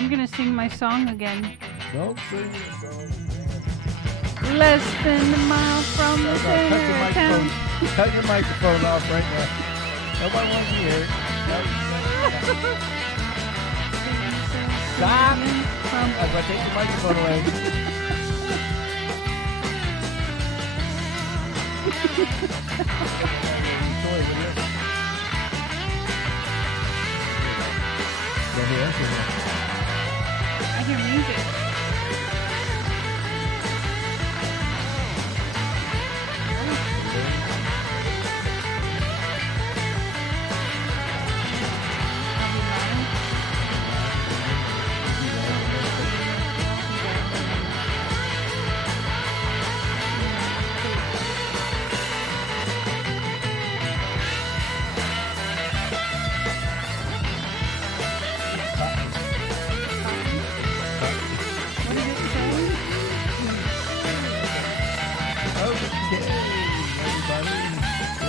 I'm gonna sing my song again. Don't sing your song. Less than a mile from the Cut your center of microphone. town. Cut your microphone off right now. Nobody wants to hear it. Stop. I'm gonna take the microphone away. I hear music.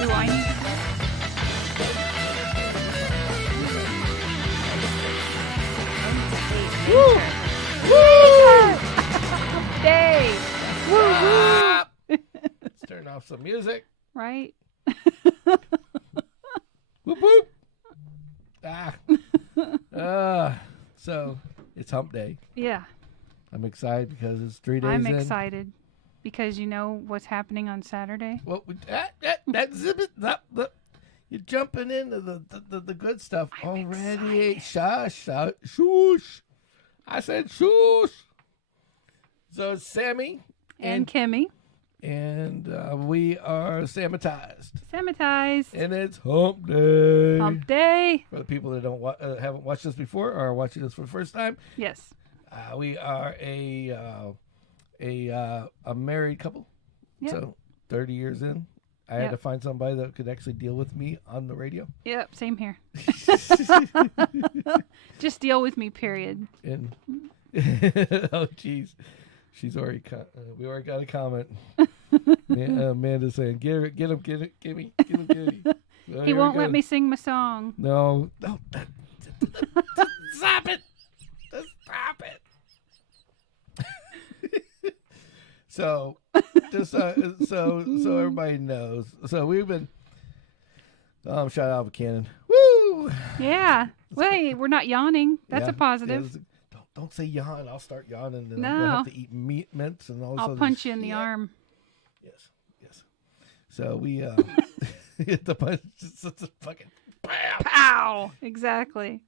Do I need to Woo! Day! Woo woo! Let's turn off some music. Right? Whoop whoop. So it's Hump Day. Yeah. I'm excited because it's 3 days I'm in. excited because you know what's happening on Saturday? Well, you're jumping into the good stuff I'm already. excited. Shush, shush. I said shush. So it's Sammy And Kimmy. and we are Sammitized. Sammitized. And it's Hump Day. Hump Day. For the people that don't haven't watched this before or are watching this for the first time, Yes. we are a married couple. Yep. So 30 years in, I had to find somebody that could actually deal with me on the radio. Yep, same here. Just deal with me, period. And oh, jeez, she's already we already got a comment. Amanda's saying, "Get him, Kimmy. So He won't let me sing my song. No, stop it! Stop it! So, just so everybody knows. So we've been shot out of a cannon. Woo! Yeah. Wait, we're not yawning. That's a positive. Don't say yawn. I'll start yawning, and No. I'm gonna have to eat meat mints and all this. I'll other punch you in the shit. arm. Yes. So we hit the punch. Just a fucking bam. Pow! Exactly.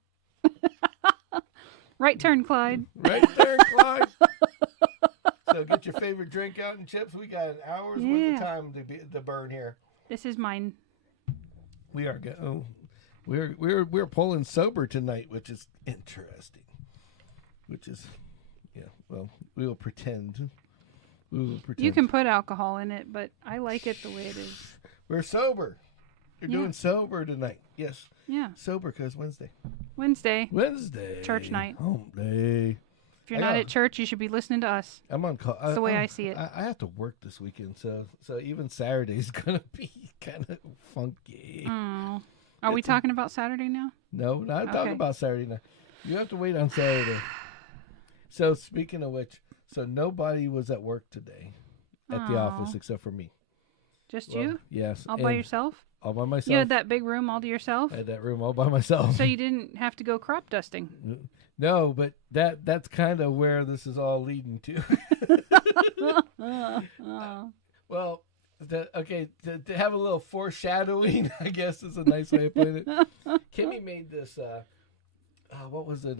Right turn, Clyde. Right there, Clyde. So get your favorite drink out and chips. We got an hour's worth of time to burn here. This is mine. We are we're pulling sober tonight, which is interesting. Which is, well, we will pretend. You can put alcohol in it, but I like it the way it is. We're sober. We're doing sober tonight. Yes. Yeah. Sober because Wednesday. Wednesday. Church night. Hump Day. If you're not at church, you should be listening to us. I'm on call. That's the way I see it. I have to work this weekend, so even Saturday's gonna be kind of funky. Oh. Are we talking about Saturday now? No, not talking about Saturday now. You have to wait on Saturday. So speaking of which, so nobody was at work today at the office except for me. Just you? Yes. All by yourself? All by myself. You had that big room all to yourself? I had that room all by myself. So you didn't have to go crop dusting? No, but that's kind of where this is all leading to. Well, to have a little foreshadowing, I guess is a nice way of putting it. Kimmy made this. What was it?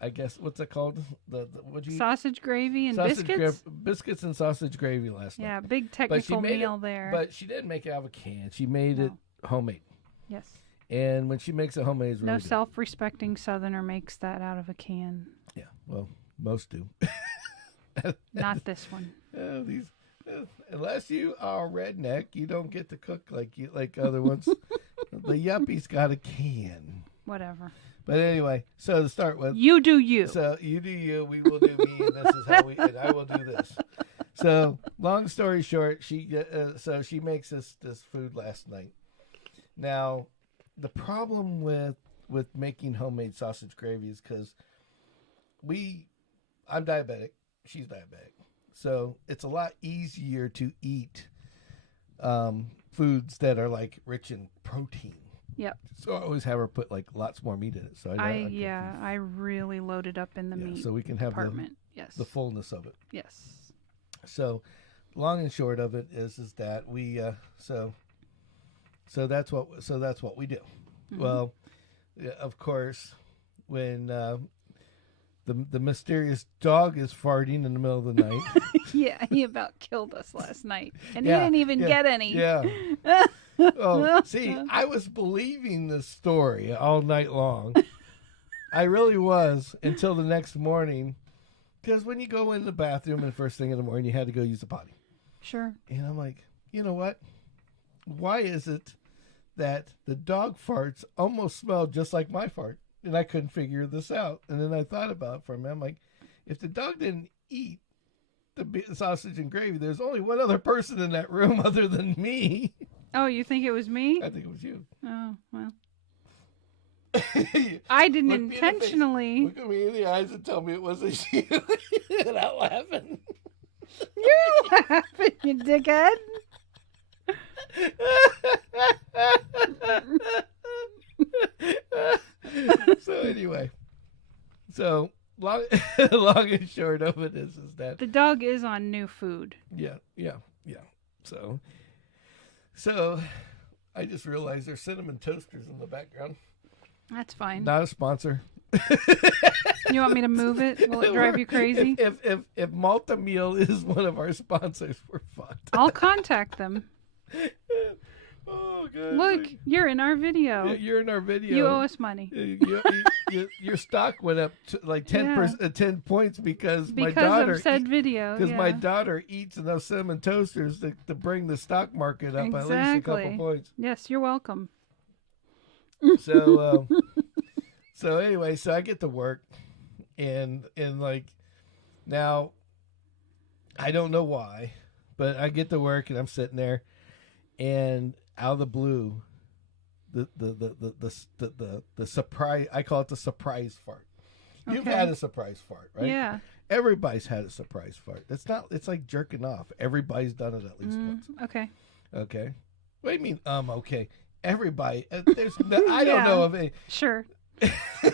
I guess what's it called? What'd you sausage gravy and biscuits. Biscuits and sausage gravy last night. Yeah, big technical meal there. But she didn't make it out of a can. She made it homemade. Yes. And when she makes it homemade, it's really no good. Self-respecting Southerner makes that out of a can. Yeah, well, most do. Not this one. Unless you are redneck, you don't get to cook like other ones. The yuppies got a can. Whatever. But anyway, so to start with, you do you. So you do you. We will do me, and this is how and I will do this. So long story short, she makes this food last night. Now, the problem with making homemade sausage gravy is because I'm diabetic. She's diabetic. So it's a lot easier to eat foods that are like rich in protein. Yep. So I always have her put like lots more meat in it. So I really loaded up in the meat so we can have department. the fullness of it. Yes. So long and short of it is that we so that's what we do. Mm-hmm. Well, of course, when the mysterious dog is farting in the middle of the night. Yeah, he about killed us last night, and he didn't even get any. Yeah. Oh, see, I was believing this story all night long. I really was until the next morning, because when you go in the bathroom and first thing in the morning, you had to go use the potty. Sure. And I'm like, you know what? Why is it that the dog farts almost smell just like my fart? And I couldn't figure this out. And then I thought about it for a minute. I'm like, if the dog didn't eat the sausage and gravy, there's only one other person in that room other than me. Oh, you think it was me? I think it was you. Oh, well. I didn't intentionally. Look at me in the eyes and tell me it wasn't you. Without laughing. You're laughing, you dickhead. So anyway, long and short of it is that the dog is on new food. Yeah. So I just realized there's cinnamon toasters in the background. That's fine. Not a sponsor. You want me to move it? Will it drive you crazy? If Malta Meal is one of our sponsors, we're fucked. I'll contact them. Oh, God. Look, you're in our video. You're in our video. You owe us money. Your stock went up to like 10 points because my daughter daughter of said video. Because my daughter eats enough cinnamon toasters to bring the stock market up at least a couple points. Yes, you're welcome. So anyway, so I get to work, and like now, I don't know why, but I get to work and I'm sitting there, and out of the blue, the surprise, I call it the surprise fart. Okay. You've had a surprise fart, right? Yeah. Everybody's had a surprise fart. It's like jerking off. Everybody's done it at least once. Okay. Okay. What do you mean? Okay. Everybody. There's I don't know of any. Sure.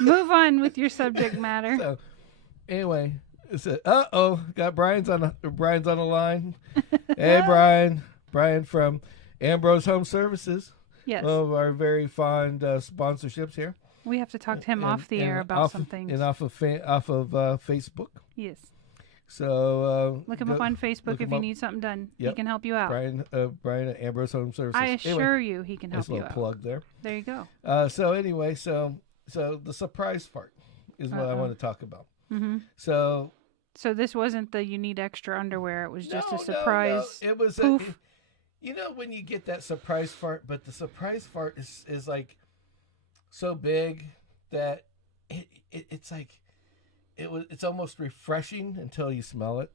Move on with your subject matter. So, anyway, it's got Brian's on the line. Hey, Brian from Ambrose Home Services. Yes. One of our very fond sponsorships here. We have to talk to him off the air about some things. And off of Facebook. Yes. So look him up on Facebook if you need something done. Yep. He can help you out. Brian at Ambrose Home Services. I assure you, he can help you out. Nice little plug there. There you go. So anyway, so the surprise fart is what I want to talk about. Mm-hmm. So this wasn't the you need extra underwear. It was just a surprise. No. It was poof. You know when you get that surprise fart, but the surprise fart is like so big that it's like it's almost refreshing until you smell it.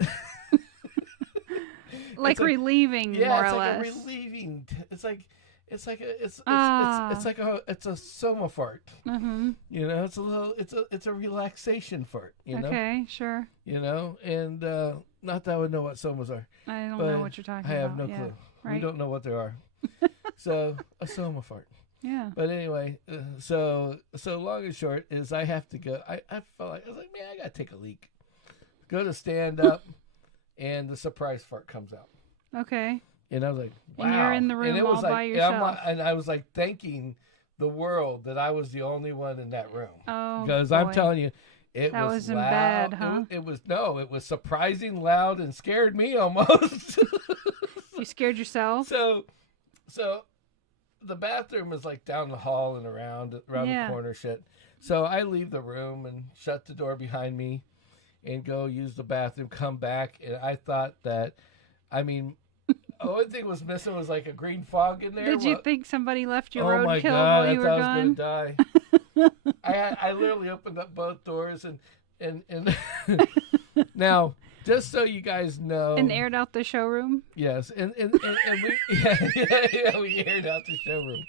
Like relieving, more or less. Like a relieving. It's a soma fart. Mm-hmm. You know, it's a relaxation fart. You know. Okay, sure. You know, and not that I would know what somas are. I don't know what you're talking about. I have no clue. Right? We don't know what they are. So a soma fart. Yeah. But anyway, so long and short is I have to go. I felt like I was like, man, I gotta take a leak. Go to stand up, and the surprise fart comes out. Okay. And I was like, wow. And you're in the room all by yourself. And I was like thanking the world that I was the only one in that room. Oh, because boy. I'm telling you, it that was wasn't loud. Bad, huh? It was surprising loud and scared me almost. You scared yourself? So the bathroom is like down the hall and around the corner shit. So I leave the room and shut the door behind me and go use the bathroom, come back, and I thought that, the only thing was missing was like a green fog in there. Did you think somebody left your roadkill God, while you were gone? I was going to die. I literally opened up both doors and now, just so you guys know, and aired out the showroom. Yes, and we we aired out the showroom.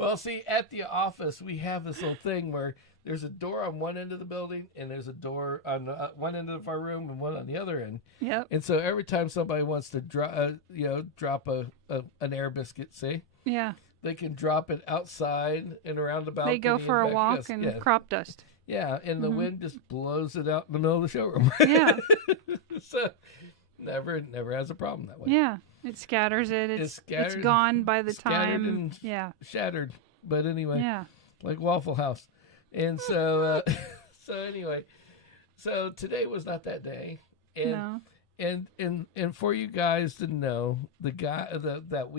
Well, see, at the office, we have this little thing where there's a door on one end of the building, and there's a door on one end of our room and one on the other end. Yep. And so every time somebody wants to drop an air biscuit, say, yeah, they can drop it outside and around the balcony. They go for a walk and crop dust. Yeah, and the wind just blows it out in the middle of the showroom. Yeah. So never has a problem that way. Yeah, it scatters it. It's gone by the time. And shattered. But anyway, yeah, like Waffle House. And so, so today was not that day. And, no. And for you guys to know, the guy that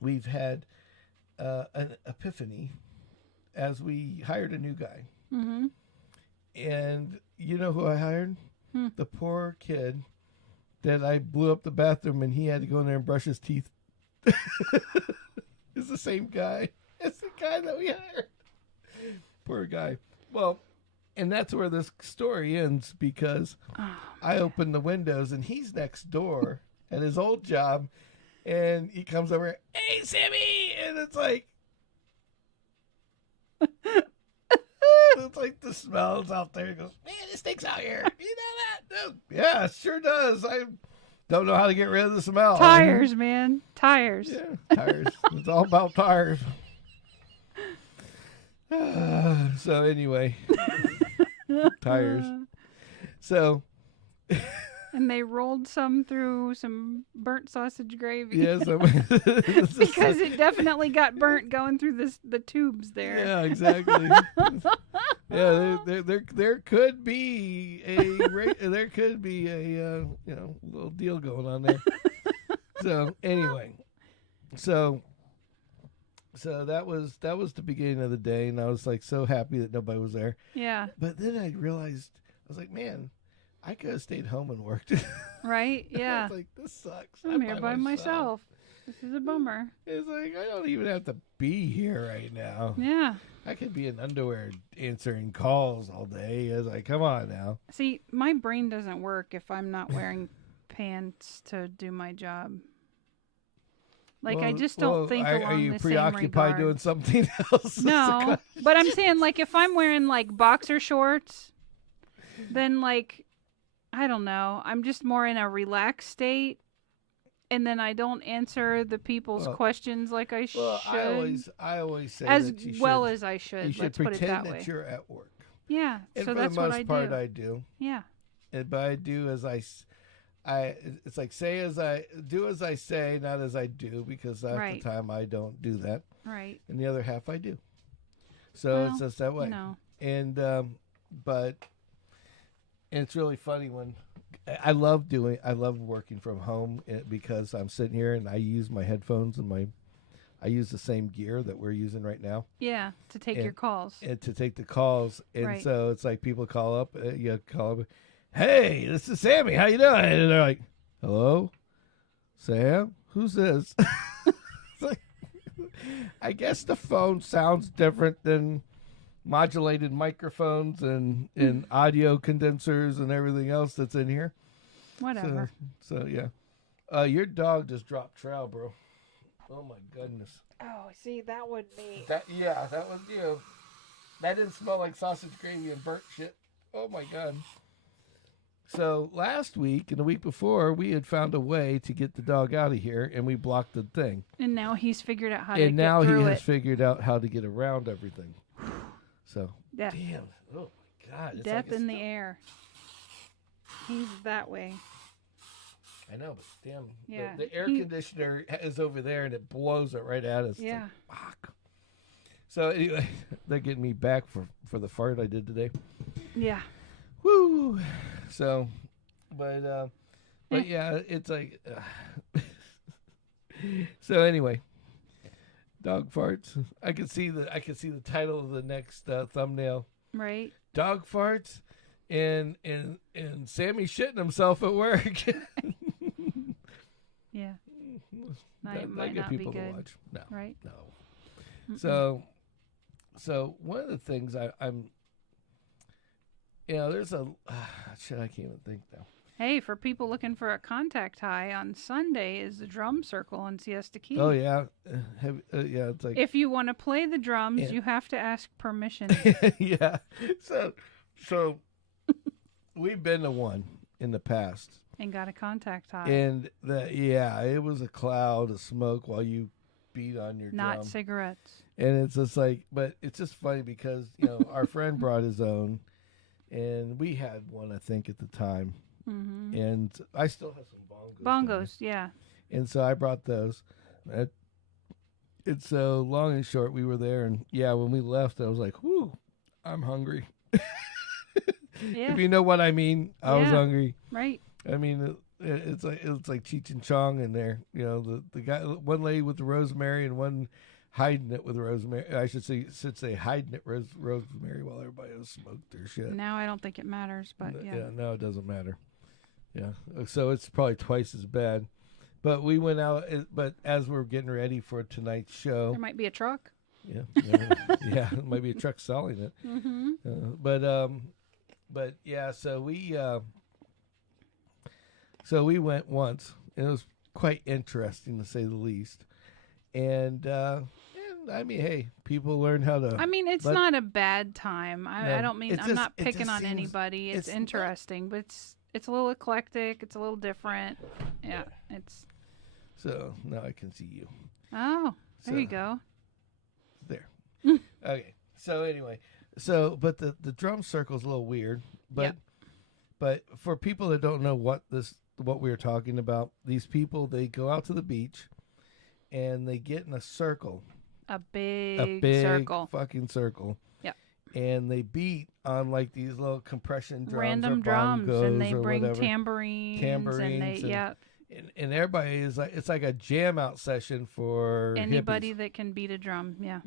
we've had an epiphany as we hired a new guy. Mm-hmm. And you know who I hired? The poor kid that I blew up the bathroom and he had to go in there and brush his teeth. It's the same guy. It's the guy that we hired. Poor guy. Well, and that's where this story ends because I opened the windows and he's next door at his old job and he comes over, "Hey, Sammy!" And it's like, it's like the smells out there. He goes, "Man, it stinks out here." You know that? Yeah, it sure does. I don't know how to get rid of the smell. Tires, man. Tires. Yeah, tires. It's all about tires. So anyway, tires. So. And they rolled some through some burnt sausage gravy. Yes, because it definitely got burnt going through the tubes there. Yeah, exactly. Yeah, there could be a little deal going on there. So anyway, so that was the beginning of the day, and I was like so happy that nobody was there. Yeah. But then I realized I was like, man, I could have stayed home and worked. Right? Yeah. I was like, this sucks. I'm here by myself. This is a bummer. It's like, I don't even have to be here right now. Yeah. I could be in underwear answering calls all day. It's like, come on now. See, my brain doesn't work if I'm not wearing pants to do my job. Like, I just don't think along the same Are you preoccupied regard. doing something else? No, but I'm saying, like, if I'm wearing, like, boxer shorts, then, like, I don't know. I'm just more in a relaxed state, and then I don't answer the people's questions like I should. Well, I always say as that you well should, as I should. You should Let's pretend put it that that way. you're at work. Yeah, And so for that's the what most I part, do. I do. Yeah. But I do as it's like do as I say, not as I do, because half the time I don't do that. Right. And the other half I do. So it's just that way. No. And but it's really funny when I love working from home because I'm sitting here and I use my headphones and I use the same gear that we're using right now. Yeah, to take your calls. And to take the calls. And right. So it's like people call up, "Hey, this is Sammy. How you doing?" And they're like, "Hello, Sam? Who's this?" It's like, I guess the phone sounds different than modulated microphones and audio condensers and everything else that's in here. Whatever. So yeah. Your dog just dropped trow, bro. Oh my goodness. Oh, see, that would be. That was you. That didn't smell like sausage gravy and burnt shit. Oh my god. So last week and the week before, we had found a way to get the dog out of here, and we blocked the thing. And now he's figured out how to get through it. And now he has it. figured out how to get around everything. So, Death. Damn. Oh my god. It's Death like in the air. He's that way. I know, but damn. Yeah. The air conditioner is over there, and it blows it right at us. Yeah. Like, fuck. So anyway, they're getting me back for the fart I did today. Yeah. Woo. So, but yeah, it's like. So anyway, dog farts. I can see the title of the next thumbnail. Right. Dog farts, and Sammy shitting himself at work. Yeah. That might get not people be good. to watch. No. Right. No. Mm-mm. So one of the things I'm, there's a shit. I can't even think now. Hey, for people looking for a contact high, on Sunday is the drum circle on Siesta Key. Oh yeah, yeah. It's like If you want to play the drums, Yeah. you have to ask permission yeah. So we've been to one in the past, and got a contact high. and it was a cloud of smoke while you beat on your Not drum. cigarettes. And it's just like, but it's just funny because our friend brought his own, and we had one I think at the time, Mm-hmm. and I still have some bongos. Bongos, yeah. And so I brought those. And so long and short, we were there, and when we left, I was like, "Whoo, I'm hungry." Yeah. If you know what I mean, I was Yeah. hungry. Right. I mean, it's like Cheech and Chong in there. The guy, one lady with the rosemary, and one hiding it with rosemary. I should say hiding it rosemary while everybody else smoked their shit. Now I don't think it matters, but yeah. No, it doesn't matter. Yeah, so it's probably twice as bad. But we went out. But as we're getting ready for tonight's show, There might be a truck. yeah, it might be a truck selling it. Mm-hmm. But yeah, so we went once, and it was quite interesting to say the least. And I mean, hey, people learn how to. I mean, it's not a bad time. I don't mean, I'm not it picking just on seems- anybody. It's it's- interesting, but it's a little eclectic. It's a little different. Yeah, it's. So now I can see you Oh, there So- you go. there. Okay. So anyway, but the drum circle's a little weird, but Yep. but for people that don't know what we were talking about, these people, they go out to the beach, and they get in a circle. A big circle. Fucking circle. Yep. And they beat on like these little compression drums, Random or drums, bongos and they or bring whatever. tambourines, and they and- and everybody is like, it's like a jam out session for anybody hippies. that can beat a drum. Yeah,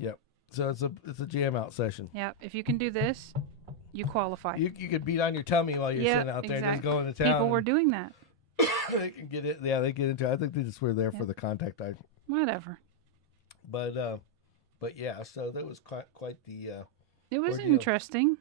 So it's a jam out session. yeah. If you can do this, you qualify. You could beat on your tummy while you're Yeah, sitting out there and just exactly. going to town. People were doing that. They can get it. Yeah, they get into it. I think they just were there for the contact eye. Whatever. But yeah, so that was quite the. It was ordeal. interesting.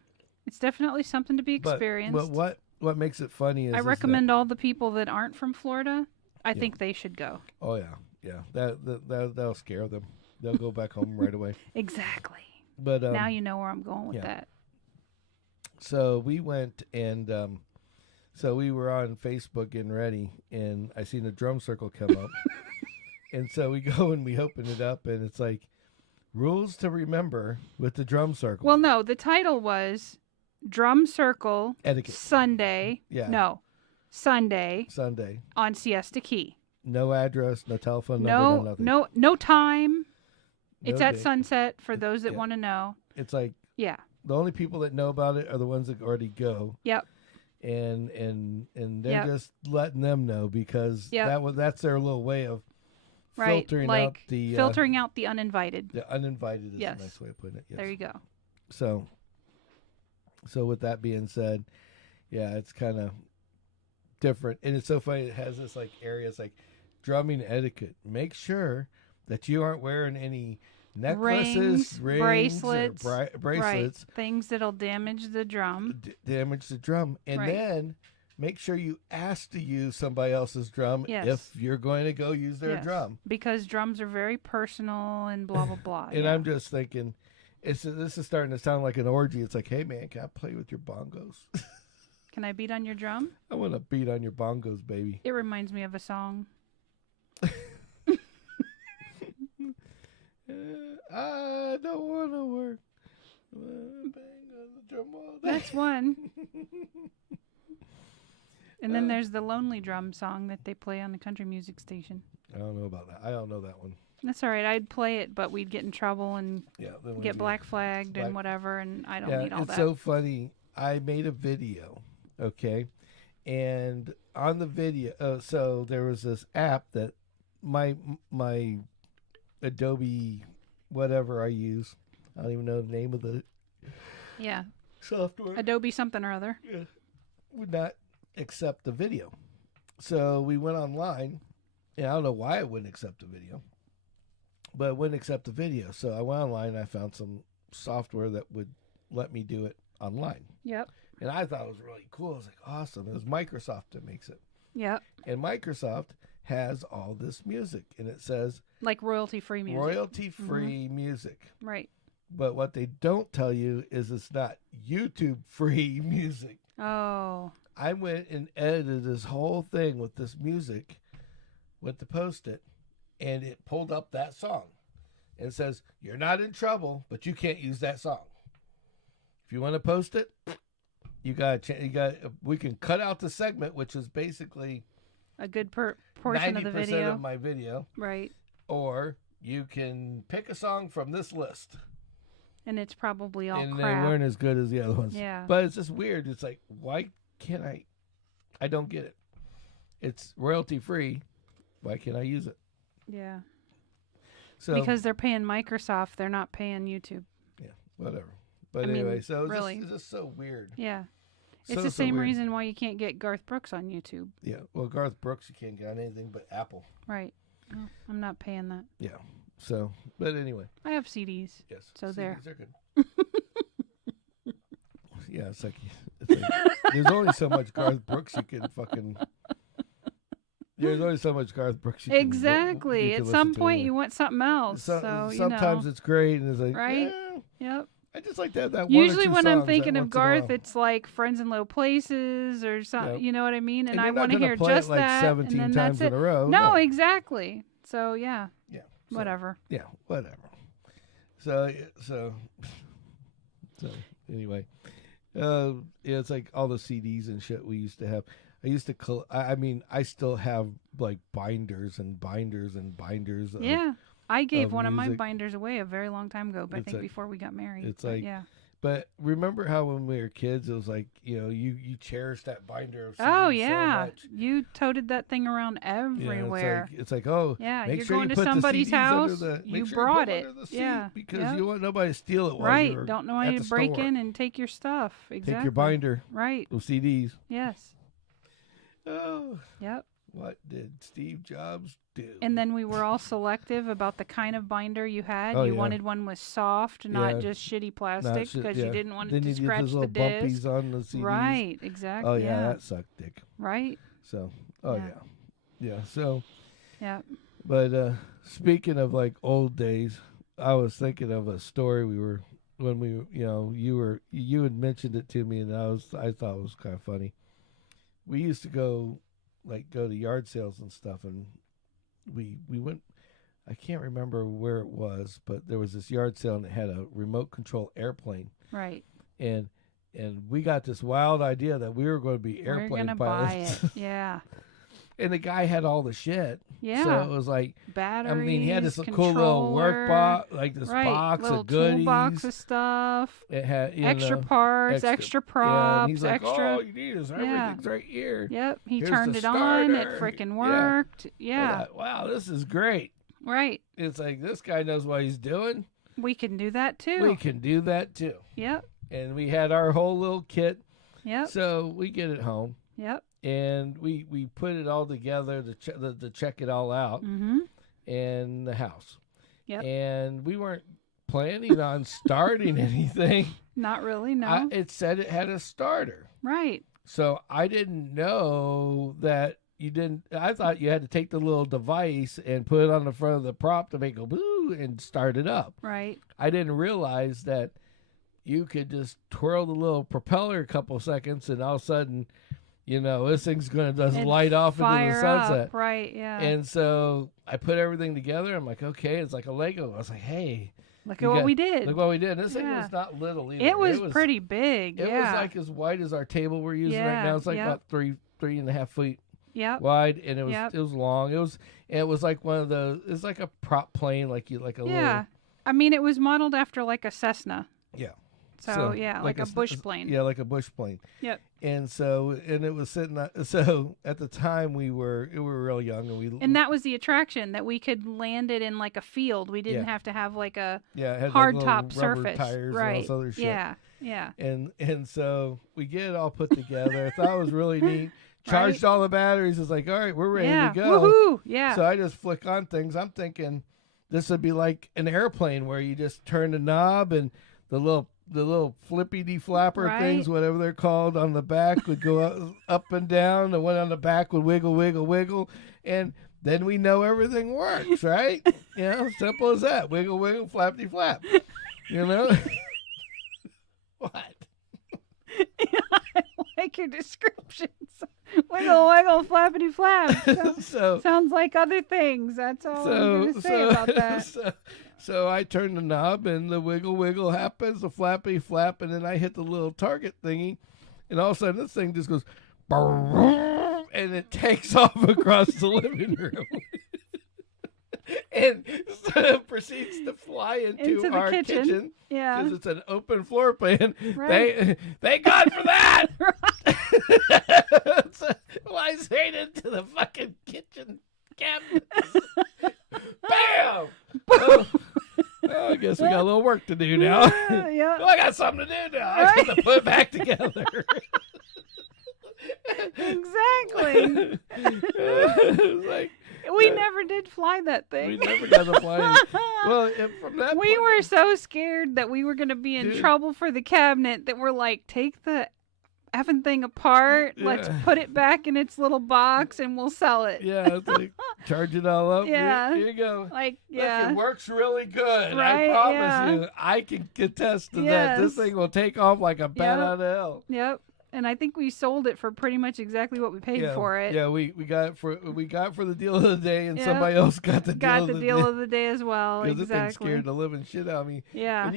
It's definitely something to be But experienced. what makes it funny is I recommend all the people that aren't from Florida. I Yeah. think they should go. Oh yeah. That'll scare them. They'll go back home right away. Exactly. But Now you know where I'm going with yeah. that. So we went, and so we were on Facebook getting ready, and I seen a drum circle come up. And so we go and we open it up, and it's like rules to remember with the drum circle. Well, no, the title was Drum Circle Etiquette. Sunday. Yeah. No, Sunday Sunday. on Siesta Key. No address, no telephone number, no nothing. No time. No It's at date. sunset for those that Yeah. want to know. It's like Yeah. the only people that know about it are the ones that already go. Yep. And they're Yep. just letting them know because Yep. that's their little way of Right. filtering Like out the filtering out the uninvited. the uninvited is Yes. a nice way of putting it. Yes. There you go. So with that being said, yeah, it's kind of different, and it's so funny. It has this like areas like drumming etiquette. Make sure that you aren't wearing any necklaces, rings, bracelets, or bracelets, Right. Things that'll damage the drum. damage the drum, and Right. then make sure you ask to use somebody else's drum Yes. if you're going to go use their Yes. drum. Because drums are very personal and blah blah blah. And yeah. I'm just thinking, this is starting to sound like an orgy. It's like, hey man, can I play with your bongos? Can I beat on your drum? I want to beat on your bongos, baby. It reminds me of a song. I don't want to work. Bang on the drum all day. That's one. And then Uh, there's the Lonely Drum song that they play on the country music station. I don't know about that. I don't know that one. That's all right. I'd play it, but we'd get in trouble and Yeah, then we get do. black flagged Black- and whatever, and I don't Yeah, need all it's that. so funny. I made a video, okay, and on the video, so there was this app that my Adobe, whatever I use, I don't even know the name of the Yeah. software. Adobe something or other. Would not accept the video. So we went online, and I don't know why it wouldn't accept the video, but it wouldn't accept the video. So I went online and I found some software that would let me do it online. Yep. And I thought it was really cool. I was like, awesome. It was Microsoft that makes it. Yep. And Microsoft has all this music, and it says like royalty-free music. Royalty-free music. Right. But what they don't tell you is it's not YouTube-free music. Oh. I went and edited this whole thing with this music, went to post it, and it pulled up that song. And it says, you're not in trouble, but you can't use that song. If you want to post it, you got we can cut out the segment, which is basically a good portion of the video. 90% of my video. Right. Or you can pick a song from this list. And it's probably all and crap. they weren't as good as the other ones. Yeah. But it's just weird. It's like, why can't I don't get it. It's royalty free. Why can't I use it? Yeah. So because they're paying Microsoft, they're not paying YouTube. Yeah, whatever. But I mean, anyway, so really. It's just so weird. Yeah. It's So the same weird. reason why you can't get Garth Brooks on YouTube. Yeah. Well, Garth Brooks, you can't get on anything but Apple. Right. Well, I'm not paying that. Yeah. So, but anyway. I have CDs. Yes. So CDs there. are good. Yeah, it's like there's only so much Garth Brooks you can fucking. There's only so much Garth Brooks you can. Exactly. You can At some listen point, to. you want something else. So sometimes it's great, and it's like, right? Yeah, Yep. I just like that. One Usually, or two when I'm songs thinking that of once in a Garth, while. it's like Friends in Low Places or something. Yep. You know what I mean? And I you're not want to gonna hear play just it like that. 17 and then times that's in it. a row. No, exactly. So yeah. Yeah. So, Whatever. Yeah. Whatever. So anyway, yeah, it's like all the CDs and shit we used to have. I used to. I mean, I still have like binders and binders and binders. Yeah. I gave of one of my music. binders away a very long time ago, but I It's think like- before we got married. it's But like- yeah. But remember how when we were kids, it was like, you cherished that binder of CDs Oh so yeah. much. You toted that thing around Yeah, everywhere. it's like, oh, Yeah, make you're sure going you to put the somebody's CDs under house. the- make You sure brought put it. under the seat Yeah. because Yep. you want nobody to steal it while Right. you're Don't know at how the to break store. in and take your stuff. Exactly. Take your binder Right. of CDs. Yes. Oh, Yep. what did Steve Jobs do? And then we were all selective about the kind of binder you had. Oh, You yeah. wanted one with soft, not Yeah. just shitty Not plastic, shit- because yeah. you didn't want Then it to you get scratch those the little disc. bumpies on the CDs. Right. Exactly. Oh yeah, that sucked dick. Right. So, oh Yeah. yeah. So, Yeah. but speaking of like old days, I was thinking of a story when we, you had mentioned it to me, and I thought it was kind of funny. We used to go to yard sales and stuff, and we went. I can't remember where it was, but there was this yard sale and it had a remote control airplane, Right. and we got this wild idea that we were going to be We're airplane gonna buy pilots. it. Yeah. And the guy had all the shit. Yeah. So it was like, Batteries. I mean, he had this cool little work controller, box, like this right. box little of goodies. toolbox of stuff. It had Extra parts, extra Yeah, props, and he's like, extra. all you need is Yeah. everything's right here. Yep. He Here's turned the it on. It starter. freaking Yeah. worked. I Yeah. thought, wow, this is great. Right. It's like, this guy knows what he's doing. We can do that too. We can do that too. Yep. And we had our whole little kit. Yep. So we get it home. Yep. And we put it all together to check it all out Mm-hmm. in the house. Yep. And we weren't planning on starting anything. Not really. No. It said it had a starter. Right. So I didn't know that you didn't. I thought you had to take the little device and put it on the front of the prop to make a boo and start it up. Right. I didn't realize that you could just twirl the little propeller a couple seconds and all of a sudden, this thing's going to just And light off into the fire sunset. up. Right. Yeah. And so I put everything together. I'm like, okay, it's like a Lego. I was like, hey, Look you at what got- we did. look what we did. This thing Yeah. was not little either. It was pretty big. It Yeah. was like as wide as our table we're using right Yeah, now. It's like yep. about three and a half feet Yep. wide, and it Yep. was long. It was like one of the. It's like a prop plane, like a Yeah. I mean, it was modeled after like a Cessna. little. Yeah. So yeah, like a bush plane. Yeah, like a bush plane. Yep. And it was sitting. So at the time we were real young, and And that was the attraction, that we could land it in like a field. We didn't Yeah. have to have like a yeah, it had hard like top little rubber surface. tires and all Right. this other shit. Yeah. Yeah. And so we get it all put together. I thought it was really neat. Charged all the batteries. It's like, all right, we're ready Yeah. to go. Woohoo. Yeah. So I just flick on things. I'm thinking this would be like an airplane where you just turn the knob and the little flippy flapper Right. things, whatever they're called, on the back would go up and down. The one on the back would wiggle, and then we know everything works, right? Simple as that. Wiggle, flappity flap. What? I like your descriptions. Wiggle, flappity flap. Sounds like other things. That's all I'm going to say about that. So I turn the knob, and the wiggle happens, the flappity flap, and then I hit the little target thingy, and all of a sudden this thing just goes, and it takes off across the living room. And proceeds to fly into our kitchen. Yeah. Because it's an open floor plan. Right. Thank God for that. Flies right into the fucking kitchen cabinet. Bam! Oh, I guess we got a little work to do now. Yeah. Well, I got something to do now. I got to put it back together. Exactly. Like, we never did fly that thing. we never got to fly it. Well, from that We point, were so scared that we were going to be in trouble for the cabinet that we're like, take the effing thing apart. Yeah. Let's put it back in its little box and we'll sell it. Yeah, it's like, charge it all up. Yeah. Here you go. Like, Look, yeah. it works really good. Right, I promise yeah. you. I can attest to that. Yes. This thing will take off like a bat out of hell. Yep. And I think we sold it for pretty much exactly what we paid for it. Yeah, we got it for the deal of the day, and Yep. somebody else got the deal of the day as well. Because this thing Exactly. scared the living shit out of me. Yeah. When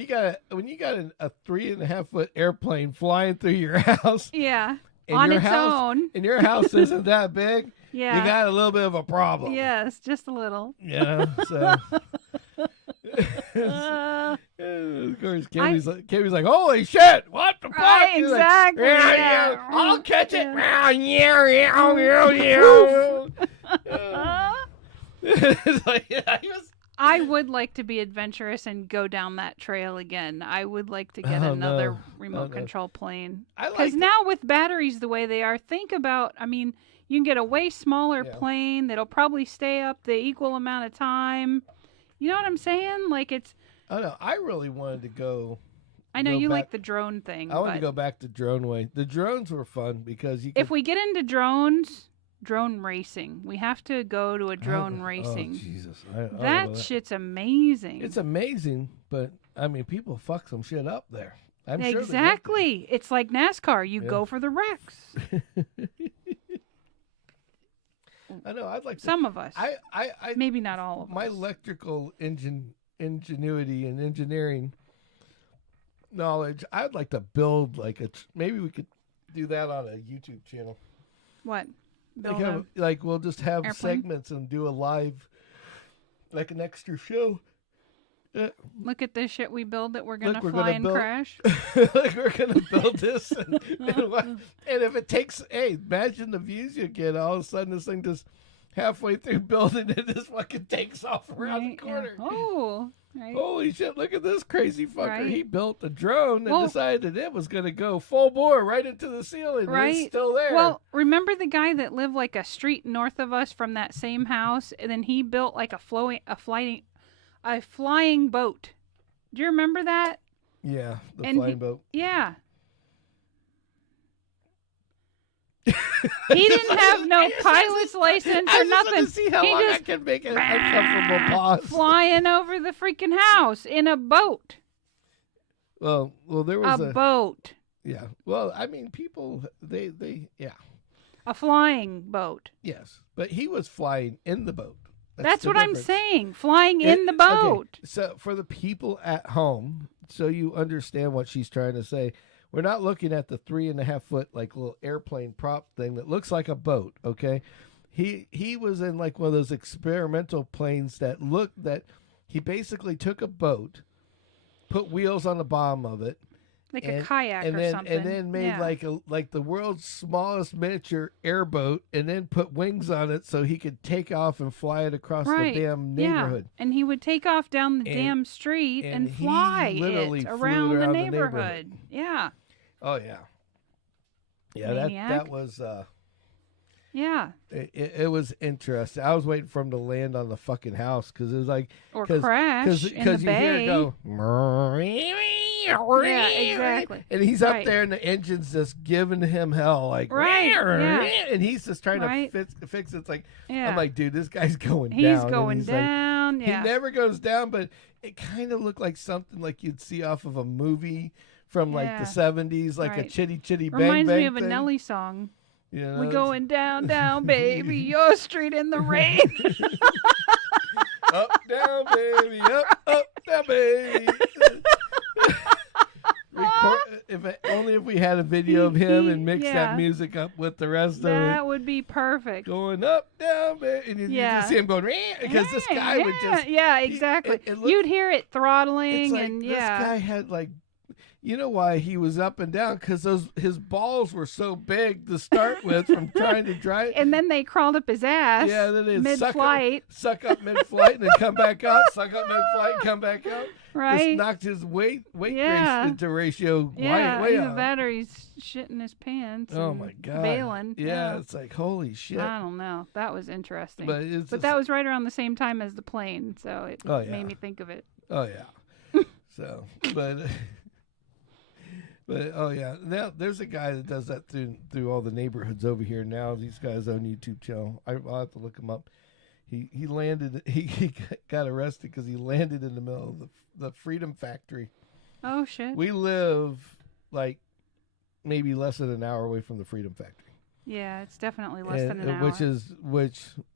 you got a 3.5 foot airplane flying through your house, Yeah. and On your its house, own. and your house isn't that big, Yeah. you got a little bit of a problem. Yes, just a little. Yeah. So. Uh, Of course, Kimmy's like, holy shit, what the fuck? Right, He's like, exactly. yeah, I'll catch it. It's like, he was. I would like to be adventurous and go down that trail again. I would like to get another remote control plane. Because now with batteries the way they are, think about, you can get a way smaller plane that'll probably stay up the equal amount of time. You know what I'm saying? Like it's... I know. I really wanted to go. I know you like the drone thing. I wanted to go back to drone way. The drones were fun because you could... If we get into drone racing. We have to go to a drone racing. Oh, Jesus. That shit's amazing. It's amazing, but, people fuck some shit up there. I'm sure exactly. It's like NASCAR. You go for the wrecks. I know. I'd like to, some of us. I maybe not all of my us. electrical ingenuity and engineering knowledge. I'd like to build maybe we could do that on a YouTube channel. What? We'll just have airplane? segments and do a live, like an extra show. Look at this shit we build that we're gonna fly and crash. Like we're gonna build this, and if it takes, imagine the views you get. All of a sudden, this thing just halfway through building it just fucking takes off around the corner. Yeah. Oh, right. Holy shit! Look at this crazy fucker. Right. He built a drone and decided it was gonna go full bore right into the ceiling. Right. And it's still there. Well, remember the guy that lived like a street north of us from that same house, and then he built like a flying boat. Do you remember that? Yeah, flying boat. Yeah. He didn't have no pilot's license or nothing. I just see how long I can make an uncomfortable pause. Flying over the freaking house in a boat. Well, there was a boat. Yeah. Well, people, they, yeah. A flying boat. Yes, but he was flying in the boat. That's what I'm saying. Flying in the boat. Okay. So for the people at home, so you understand what she's trying to say, we're not looking at the 3.5 foot little airplane prop thing that looks like a boat. Okay, he was in one of those experimental planes that he basically took a boat, put wheels on the bottom of it. Like a kayak or something. And then made like the world's smallest miniature airboat, and then put wings on it so he could take off and fly it across the damn neighborhood. Yeah. And he would take off down the damn street and fly it around the neighborhood. Yeah. Oh, yeah. Yeah, that was... yeah. It was interesting. I was waiting for him to land on the fucking house because it was like... Or crash in the bay. Hear it go... Yeah, exactly. And he's up Right. there, and the engine's just giving him hell, like, Right, yeah. and he's just trying Right. to fix it. It's like, Yeah. I'm like, dude, this guy's going down. He's And going he's like, down. Yeah. He never goes down, but it kind of looked like something like you'd see off of a movie from like the 70s, like a Right. chitty chitty bang Reminds bang me of a thing. Nelly song. You know, We going down, down, baby. Your street in the rain. up, down, baby. Up, down, baby. Only if we had a video of him and mixed that music up with the rest of it. That would be perfect. Going up, down, baby. And you just see him going, because this guy would just. Yeah, exactly. You'd hear it throttling. It's like and this guy had like. You know why he was up and down? Because his balls were so big to start with from trying to drive. And then they crawled up his ass. Yeah, then they'd mid-flight. Suck up mid-flight and then come back out. Suck up mid-flight and come back out. Right. Just knocked his weight ratio way either out. that or he's shitting his pants. Oh my God. Bailing. Yeah, it's like, holy shit. I don't know. That was interesting. But that was right around the same time as the plane, so it made me think of it. Oh yeah. So, but oh yeah, now there's a guy that does that through all the neighborhoods over here. Now these guys own YouTube channel. I'll have to look him up. He landed. He got arrested because he landed in the middle of the Freedom Factory. Oh shit. We live like maybe less than an hour away from the Freedom Factory. Yeah, it's definitely less than an hour. Which is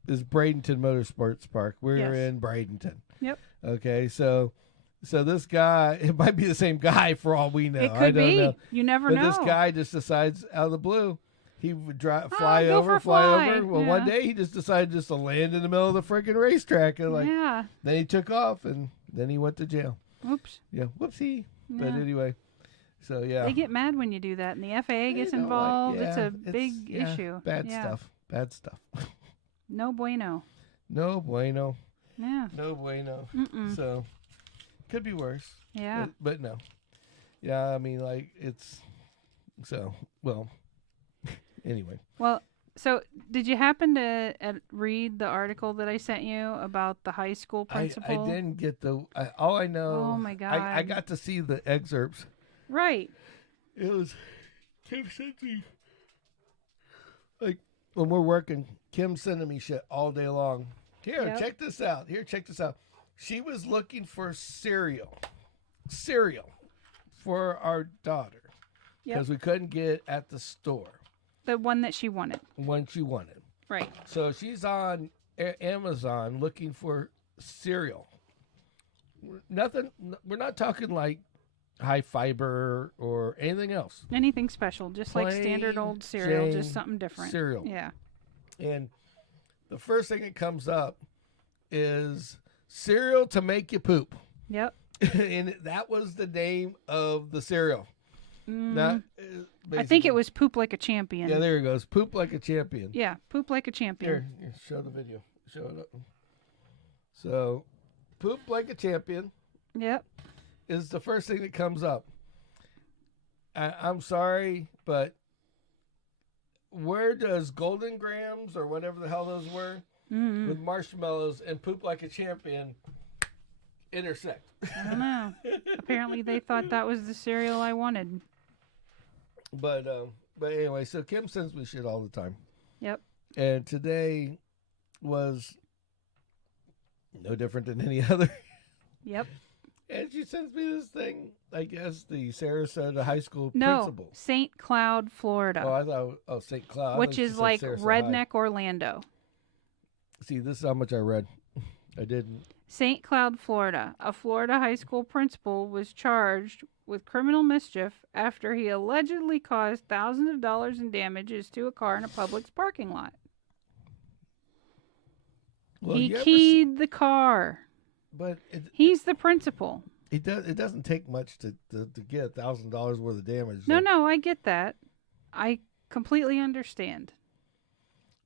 Bradenton Motorsports Park. We're in Bradenton. Yep. Okay, so this guy, it might be the same guy for all we know. It could I don't be. know. You never know. But this guy just decides out of the blue, he would fly go over. for a fly. Well, one day he just decided just to land in the middle of the freaking racetrack, and then he took off, and then he went to jail. Oops. Yeah, whoopsie. Yeah. But anyway, so yeah. They get mad when you do that, and the FAA gets involved. It's a big issue. Bad stuff. No bueno. No bueno. Yeah. No bueno. Mm-mm. So. Could be worse. Yeah. But no. Yeah, I mean, like, it's... So, well, anyway. Well, so did you happen to read the article that I sent you about the high school principal? I didn't get all I know... Oh, my God. I got to see the excerpts. Right. It was... Kim sent me... Like, when we're working, Kim's sending me shit all day long. Here, check this out. She was looking for cereal for our daughter because we couldn't get it at the store. The one that she wanted. One she wanted. Right. So she's on Amazon looking for cereal. Nothing. We're not talking like high fiber or anything else. Anything special, just Plain like standard old cereal, just something different. Cereal. Yeah. And the first thing that comes up is cereal to make you poop. Yep. And that was the name of the cereal. I think it was Poop Like a Champion. Yeah, there it goes. Poop Like a Champion. Yeah, Poop Like a Champion. Here, show the video. Show it up. So, Poop Like a Champion. Yep. Is the first thing that comes up. I'm sorry, but where does Golden Grams or whatever the hell those were with marshmallows and Poop Like a Champion intersect? I don't know. Apparently they thought that was the cereal I wanted. But anyway, so Kim sends me shit all the time. Yep. And today was no different than any other. Yep. And she sends me this thing, I guess the Sarasota High School no, principal. St. Cloud, Florida. Oh, I thought, St. Cloud. Which is like Sarasota redneck High. Orlando. See, this is how much I read. I didn't. St. Cloud, Florida. A Florida high school principal was charged with criminal mischief after he allegedly caused thousands of dollars in damages to a car in a Publix parking lot. Well, he keyed the car. But he's the principal. It doesn't take much to get $1,000 worth of damage. No, I get that. I completely understand.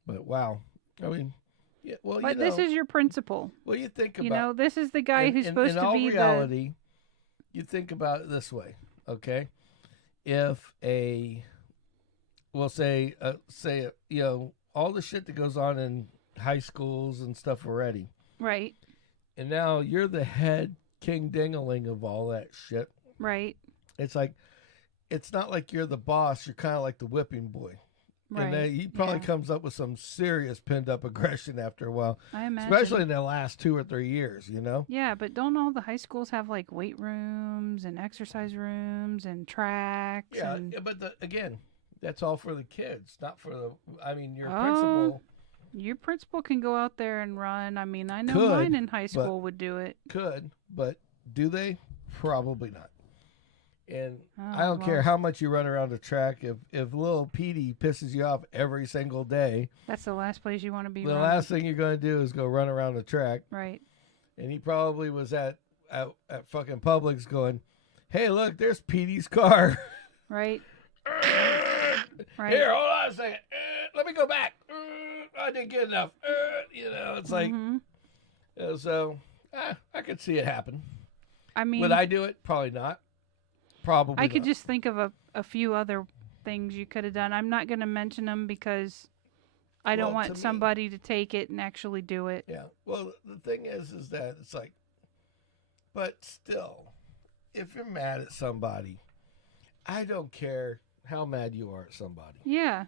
But wow, I mean, yeah. Well, but this is your principal. Well, you think about. You know, this is the guy who's supposed to be in reality, you think about it this way, okay? If we'll say, you know, all the shit that goes on in high schools and stuff already, right? And now you're the head king dingaling of all that shit. Right. it's like, it's not like you're the boss. You're kind of like the whipping boy. Right. And then he probably comes up with some serious pinned up aggression after a while. I imagine. Especially in the last 2 or 3 years, you know? Yeah, but don't all the high schools have like weight rooms and exercise rooms and tracks? Yeah, and... but again, that's all for the kids, not for the. I mean, your principal. Your principal can go out there and run. I mean, I know Could, mine in high school would do it. Could, but do they? Probably not. And I don't well. care how much you run around the track. If little Petey pisses you off every single day, that's the last place you want to be. The running. last thing you're going to do is go run around the track. Right. And he probably was at fucking Publix going, "Hey, look, there's Petey's car." Right. Right. Here, hold on a second. Let me go back. I didn't get enough. You know, it's like, so I could see it happen. I mean, would I do it? Probably not. Probably I could not. just think of a few other things you could have done. I'm not going to mention them because I don't want somebody to take it and actually do it. Yeah. Well, the thing is that it's like, but still, if you're mad at somebody, I don't care how mad you are at somebody. Yeah.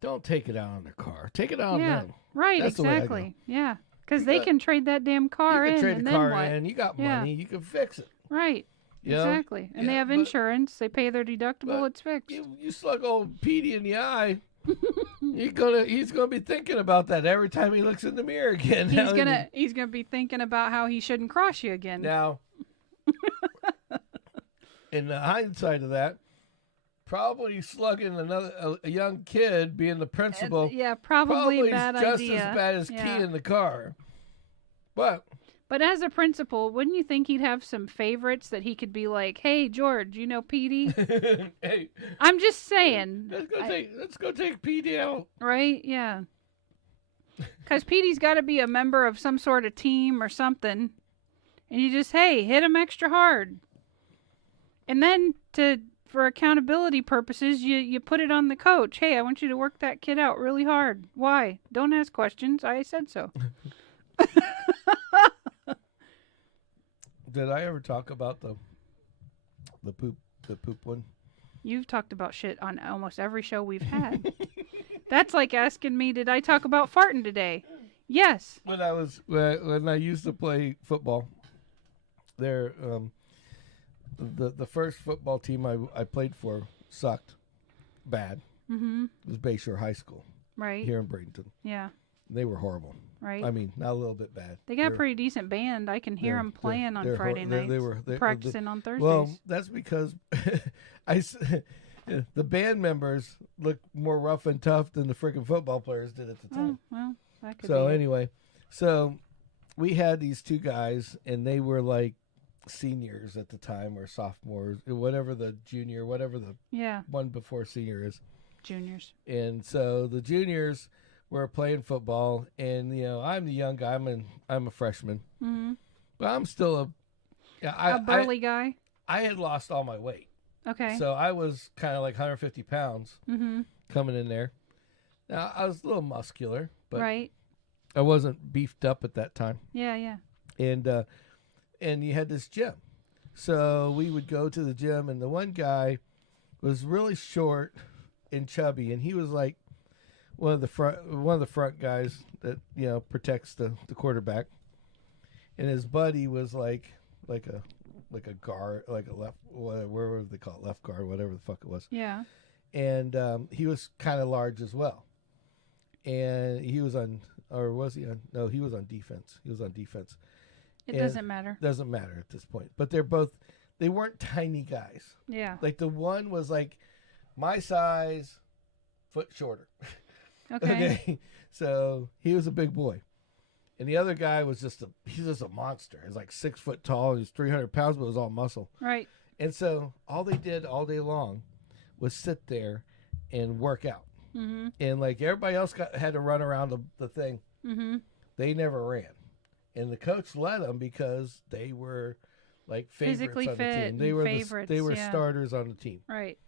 Don't take it out on their car. Take it out on them. Right. That's exactly. Yeah. Because they can trade that damn car in. You can trade the car in. You got money. You can fix it. Right. Exactly. And they have insurance. They pay their deductible. It's fixed. You slug old Petey in the eye. He's gonna be thinking about that every time he looks in the mirror again. He's gonna be thinking about how he shouldn't cross you again. Now, in the hindsight of that, probably slugging a young kid being the principal. Probably bad just idea. as bad as keying the car. But as a principal, wouldn't you think he'd have some favorites that he could be like, "Hey, George, you know Petey?" Hey, I'm just saying. Let's go take Petey out. Right? Yeah. Because Petey's got to be a member of some sort of team or something, and you just hit him extra hard, and then for accountability purposes, you put it on the coach. Hey, I want you to work that kid out really hard. Why? Don't ask questions. I said so. Did I ever talk about the poop one? You've talked about shit on almost every show we've had. That's like asking me, did I talk about farting today? Yes. When I used to play football, the first football team I played for sucked bad. Mm-hmm. It was Bayshore High School. Right. Here in Bradenton. Yeah. They were horrible. Right. I mean, not a little bit bad. They got a pretty decent band. I can hear them playing on Friday nights. They were practicing on Thursdays. Well, that's because the band members looked more rough and tough than the freaking football players did at the time. Well, that could so be anyway, so we had these two guys, and they were like seniors at the time or sophomores, whatever the junior, whatever the one before senior is. Juniors. And so the juniors were playing football, and I'm the young guy. I'm a freshman, but I'm still a burly guy. I had lost all my weight, okay. So I was kind of like 150 pounds coming in there. Now I was a little muscular, but right. I wasn't beefed up at that time. Yeah. And you had this gym, so we would go to the gym, and the one guy was really short and chubby, and he was like one of the front guys that protects the quarterback, and his buddy was like a guard, like a left, whatever they call it, left guard, whatever the fuck it was. Yeah. And he was kind of large as well, and he was on, or was he on? No, he was on defense. He was on defense. It doesn't matter. Doesn't matter at this point. But they weren't tiny guys. Yeah. Like the one was like my size, foot shorter. Okay. So he was a big boy. And the other guy was he's just a monster. He's like 6 foot tall. He's 300 pounds, but it was all muscle. Right. And so all they did all day long was sit there and work out. Mm-hmm. And like everybody else had to run around the thing. Mm-hmm. They never ran. And the coach let them because they were like favorites physically on fit the team. They were favorites, they were starters on the team. Right.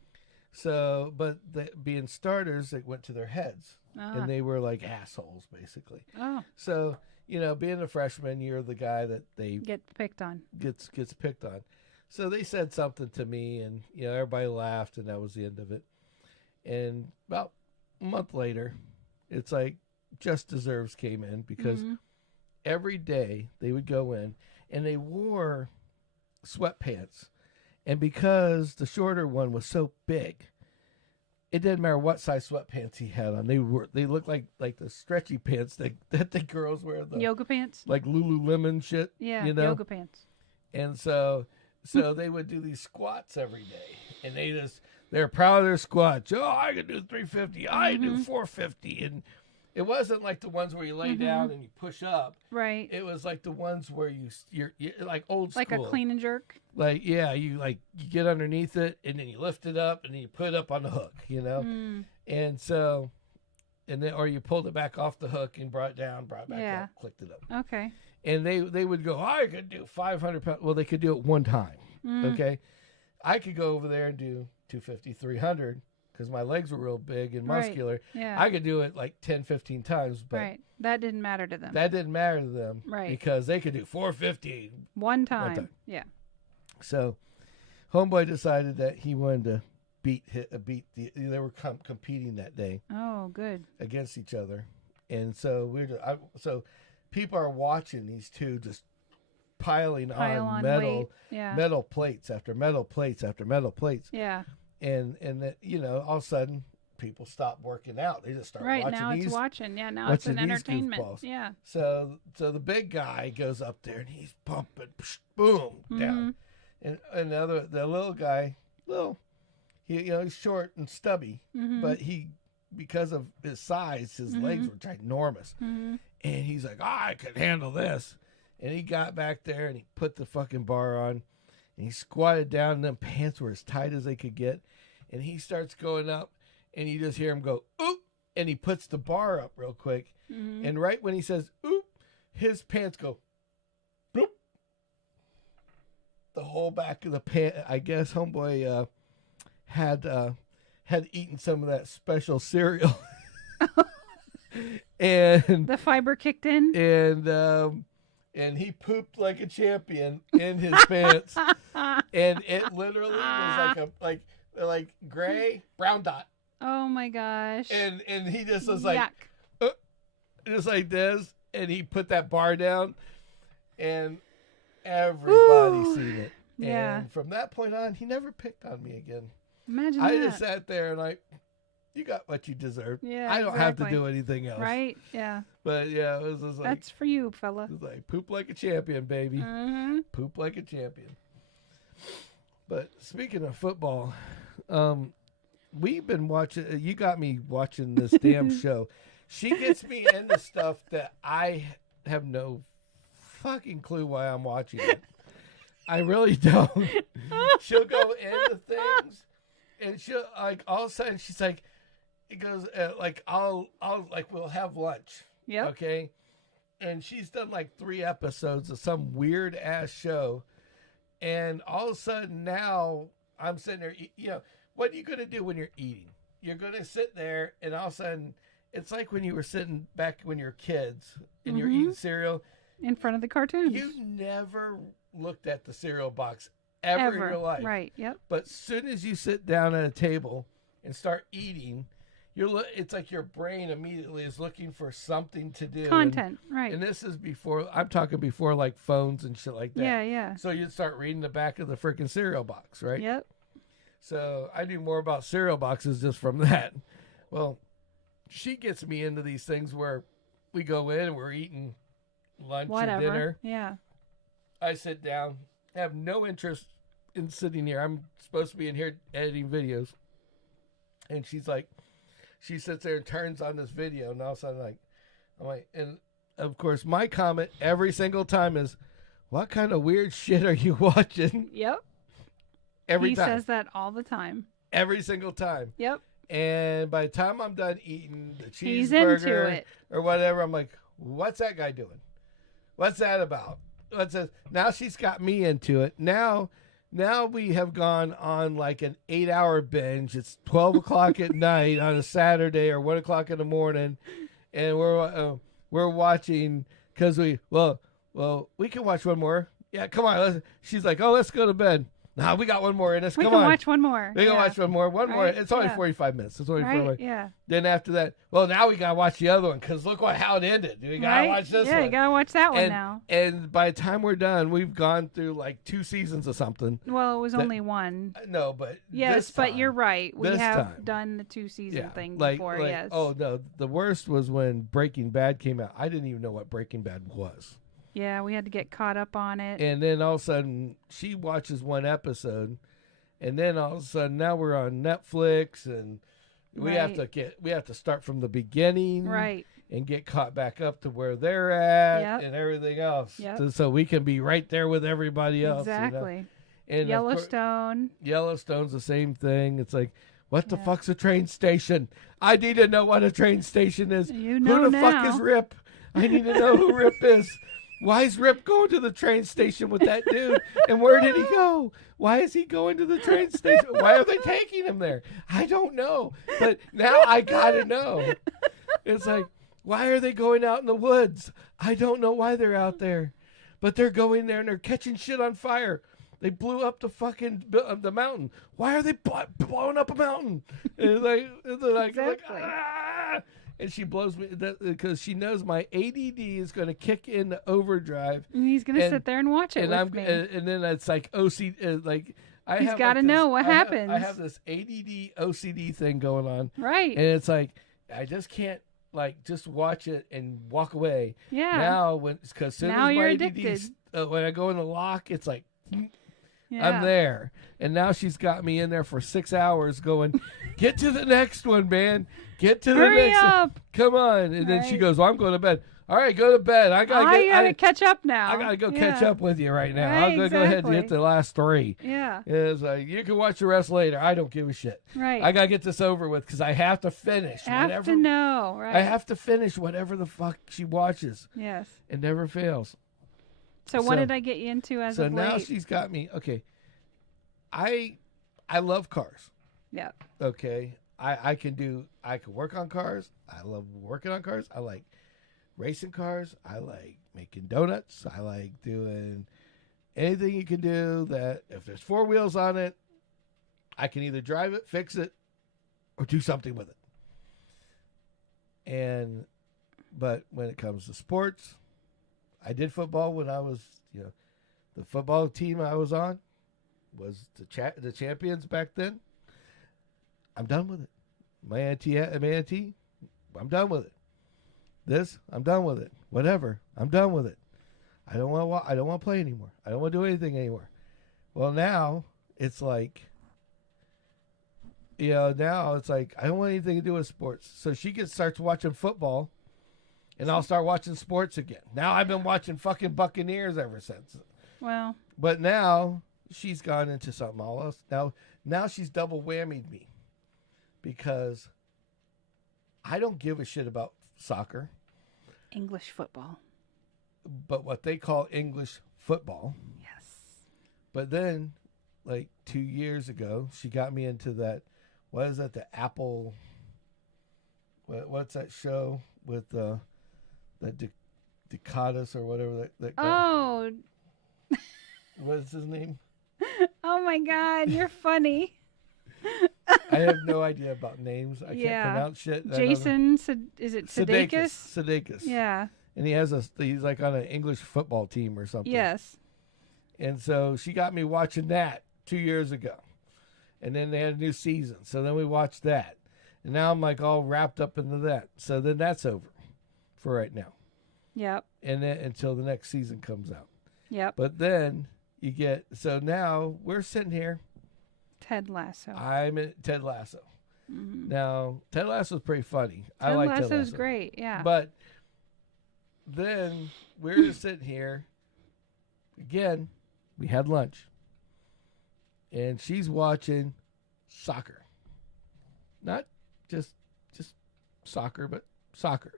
So, but being starters, it went to their heads, and they were like assholes, basically. Oh. So, being a freshman, you're the guy that they get picked on. Gets picked on. So they said something to me, and everybody laughed, and that was the end of it. And about a month later, it's like Just Deserves came in because every day they would go in, and they wore sweatpants. And because the shorter one was so big, it didn't matter what size sweatpants he had on. They looked like the stretchy pants that the girls wear. The yoga pants? Like Lululemon shit. Yeah, yoga pants. And so they would do these squats every day. And they're proud of their squats. Oh, I can do 350. I can do 450. And it wasn't like the ones where you lay down and you push up. Right. It was like the ones where you're like old school. Like a clean and jerk. Like, yeah, you get underneath it and then you lift it up and then you put it up on the hook, And so, or you pulled it back off the hook and brought it back up, clicked it up. Okay. And they would go, I could do 500 pounds. Well, they could do it one time. Okay. I could go over there and do 250, 300 because my legs were real big and muscular. Right. Yeah. I could do it like 10, 15 times. But right. That didn't matter to them. That didn't matter to them. Right. Because they could do 450. One time. Yeah. So, homeboy decided that he wanted to beat. They were competing that day. Oh, good. Against each other, and so so people are watching these two just piling on metal, metal plates after metal plates after metal plates. Yeah. And that all of a sudden people stop working out. They just start watching now these. It's watching. Yeah. Now it's an entertainment. Yeah. So the big guy goes up there and he's pumping, boom, down. And the little guy, he's short and stubby, but because of his size, his legs were ginormous. And he's like, I can handle this. And he got back there and he put the fucking bar on and he squatted down and them pants were as tight as they could get. And he starts going up and you just hear him go, oop, and he puts the bar up real quick. And right when he says, oop, his pants go, bloop. The whole back of the pant, I guess homeboy had eaten some of that special cereal. And the fiber kicked in. And he pooped like a champion in his pants. And it literally was like gray, brown dot. Oh my gosh. And he just was like, just like this. And he put that bar down and everybody seen it. Yeah. And from that point on, he never picked on me again. Imagine I that. just sat there and you got what you deserved. Yeah, I don't have to do anything else. Right? Yeah. But yeah, it was just like, that's for you, fella. It was like poop like a champion, baby. Poop like a champion. But speaking of football, we've been watching. You got me watching this damn show. She gets me into stuff that I have no fucking clue why I'm watching it. I really don't. She'll go into things, and she'll all of a sudden she's like, it goes I'll we'll have lunch. Yeah. Okay. And she's done 3 episodes of some weird ass show, and all of a sudden now I'm sitting there. What are you gonna do when you're eating? You're gonna sit there, and all of a sudden it's like when you were sitting back when you're kids and you're eating cereal in front of the cartoons. You never looked at the cereal box ever in your life. Right, yep. But as soon as you sit down at a table and start eating, it's like your brain immediately is looking for something to do. Content, right. And this is I'm talking before phones and shit like that. Yeah, yeah. So you'd start reading the back of the freaking cereal box, right? Yep. So I knew more about cereal boxes just from that. Well, she gets me into these things where we go in and we're eating lunch or dinner. Yeah. I sit down, have no interest in sitting here. I'm supposed to be in here editing videos. And she sits there and turns on this video, and all of a sudden, I'm like, and of course, my comment every single time is, what kind of weird shit are you watching? Yep. Every time. He says that all the time. Every single time. Yep. And by the time I'm done eating the cheeseburger or whatever, I'm like, what's that guy doing? What's that about? Now she's got me into it. Now we have gone on an 8-hour binge. It's 12 o'clock at night on a Saturday or 1 o'clock in the morning, and we're watching because we can watch one more. Yeah, come on. She's like, oh, let's go to bed. Nah, we got one more in us. We Come can on. watch one more. We can watch one more. One more. Right, It's only yeah. 45 minutes. It's only 45 Right? Yeah. Then after that, well, now we got to watch the other one because look how it ended. We got to watch this yeah, one. you gotta watch that one now. And by the time we're done, we've gone through like 2 seasons of something. Well, it was only one. No, but yes, but you're right. We have time. done the 2-season thing like, before. like, yes. Oh no, the worst was when Breaking Bad came out. I didn't even know what Breaking Bad was. Yeah, we had to get caught up on it. And then all of a sudden, she watches one episode. And then all of a sudden, now we're on Netflix, and we have to start from the beginning, right, and get caught back up to where they're at, Yep. and everything else, Yep. so we can be right there with everybody else. Exactly. And Yellowstone. Yellowstone's the same thing. It's like, what the fuck's a train station? I need to know what a train station is. You know Who the now. fuck is Rip? I need to know who Rip is. Why is Rip going to the train station with that dude? And where did he go? Why is he going to the train station? Why are they taking him there? I don't know. But now I gotta know. It's like, why are they going out in the woods? I don't know why they're out there. But they're going there and they're catching shit on fire. They blew up the fucking the mountain. Why are they blowing up a mountain? And it's like, Exactly. ah! And she blows me because she knows my ADD is going to kick into overdrive. And he's going to sit there and watch it with me. And then it's like OCD. He's got to know what happens. I have this ADD OCD thing going on. Right. And it's like, I just can't just watch it and walk away. Yeah. Now, because soon now as you're my addicted. ADD, when I go in the lock, it's like, yeah. I'm there. And now she's got me in there for 6 hours going, get to the next one, man. Get to the Hurry next up. one. Come on. And then she goes, well, I'm going to bed. All right, go to bed. I gotta catch up now. I gotta go catch up with you right now. Right, I'm gonna go ahead and hit the last 3. Yeah. It's like, you can watch the rest later. I don't give a shit. Right. I gotta get this over with because I have to finish. Have to know. Right. I have to finish whatever the fuck she watches. Yes. It never fails. So what did I get you into as of late? So now she's got me. Okay. I love cars. Yeah. Okay. I can work on cars. I love working on cars. I like racing cars. I like making donuts. I like doing anything you can do that if there's 4 wheels on it, I can either drive it, fix it, or do something with it. But when it comes to sports, I did football when I was, the football team I was on was the champions back then. I'm done with it. My auntie, I'm done with it. This, I'm done with it. Whatever, I'm done with it. I don't want to play anymore. I don't want to do anything anymore. Well, now it's like, now it's like I don't want anything to do with sports. So she starts watching football, and I'll start watching sports again. Now I've been watching fucking Buccaneers ever since. Well, but now she's gone into something else. Now she's double whammied me because I don't give a shit about soccer. English football. But what they call English football. Yes. But then, like 2 years ago, she got me into that. What is that? The Apple. What's that show with the Ducatus or whatever that guy? Oh. What's his name? Oh my God, you're funny. I have no idea about names. I can't pronounce shit. Jason, is it Sudeikis? Sudeikis. Yeah. And he's like on an English football team or something. Yes. And so she got me watching that 2 years ago. And then they had a new season. So then we watched that. And now I'm like all wrapped up into that. So then that's over for right now. Yep. And then until the next season comes out. Yep. But then so now we're sitting here. Ted Lasso. I'm in Ted Lasso. Mm-hmm. Now, Ted Lasso's pretty funny. I Ted like Ted Lasso's Lasso. great, yeah. But then we're just sitting here. Again, we had lunch. And she's watching soccer. Not just soccer, but soccer.